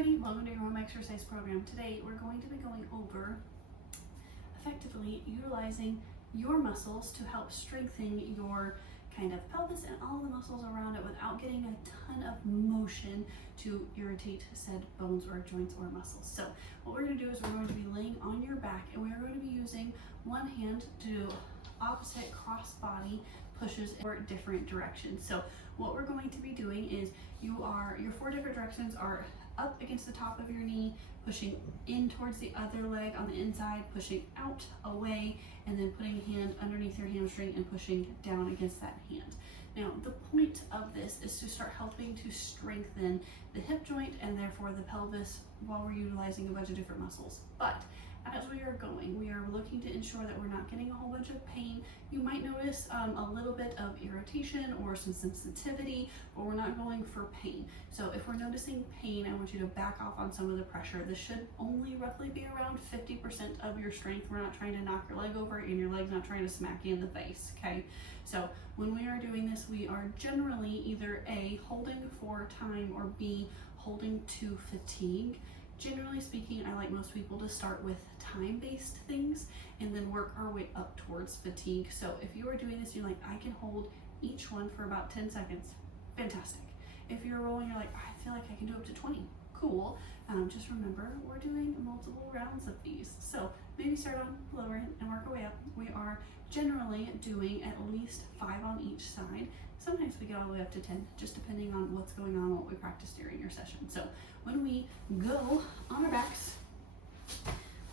everybody, welcome to your home exercise program. Today we're going to be going over effectively utilizing your muscles to help strengthen your kind of pelvis and all the muscles around it without getting a ton of motion to irritate said bones or joints or muscles. So what we're going to do is we're going to be laying on your back and we are going to be using one hand to do opposite cross body pushes for different directions. So what we're going to be doing is your 4 different directions are up against the top of your knee, pushing in towards the other leg on the inside, pushing out away, and then putting a hand underneath your hamstring and pushing down against that hand. Now, the point of this is to start helping to strengthen the hip joint and therefore the pelvis while we're utilizing a bunch of different muscles. But as we are going, we are looking to ensure that we're not getting a whole bunch of pain. You might notice a little bit of irritation or some sensitivity, but we're not going for pain. So if we're noticing pain, I want you to back off on some of the pressure. This should only roughly be around 50% of your strength. We're not trying to knock your leg over and your leg's not trying to smack you in the face, okay? So when we are doing this, we are generally either A, holding for time, or B, holding to fatigue. Generally speaking, I like most people to start with time-based things and then work our way up towards fatigue. So if you are doing this, you're like, I can hold each one for about 10 seconds, fantastic. If you're rolling, you're like, I feel like I can do up to 20, cool. Just remember, we're doing multiple rounds of these. So maybe start on lower end and work our way up. We are generally doing at least 5 on each side. Sometimes we get all the way up to 10, just depending on what's going on, what we practice during your session. So when we go on our backs,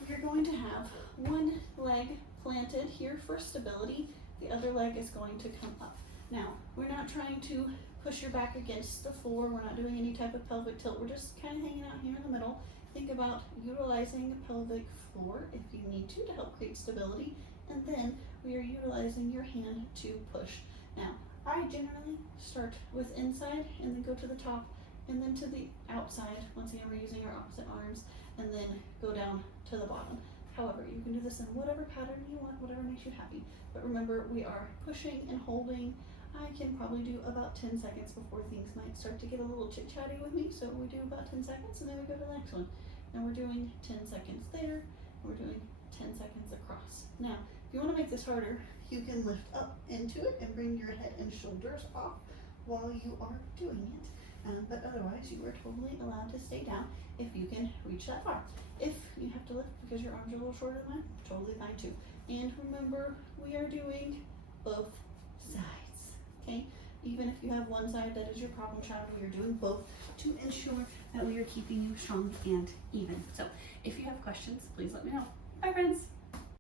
we are going to have one leg planted here for stability. The other leg is going to come up. Now, we're not trying to push your back against the floor. We're not doing any type of pelvic tilt. We're just kind of hanging out here in the middle. Think about utilizing the pelvic floor if you need to help create stability. And then we are utilizing your hand to push. Now, I generally start with inside and then go to the top and then to the outside. Once again, we're using our opposite arms, and then go down to the bottom. However, you can do this in whatever pattern you want, whatever makes you happy. But remember, we are pushing and holding. I can probably do about 10 seconds before things might start to get a little chit-chatty with me. So we do about 10 seconds and then we go to the next one. And we're doing 10 seconds there. We're doing 10 seconds across. Now, if you want to make this harder, you can lift up into it and bring your head and shoulders off while you are doing it. But otherwise, you are totally allowed to stay down if you can reach that far. If you have to lift because your arms are a little shorter than mine, totally fine too. And remember, we are doing both sides, okay? Even if you have one side that is your problem child, we are doing both to ensure that we are keeping you strong and even. So if you have questions, please let me know. Bye, friends.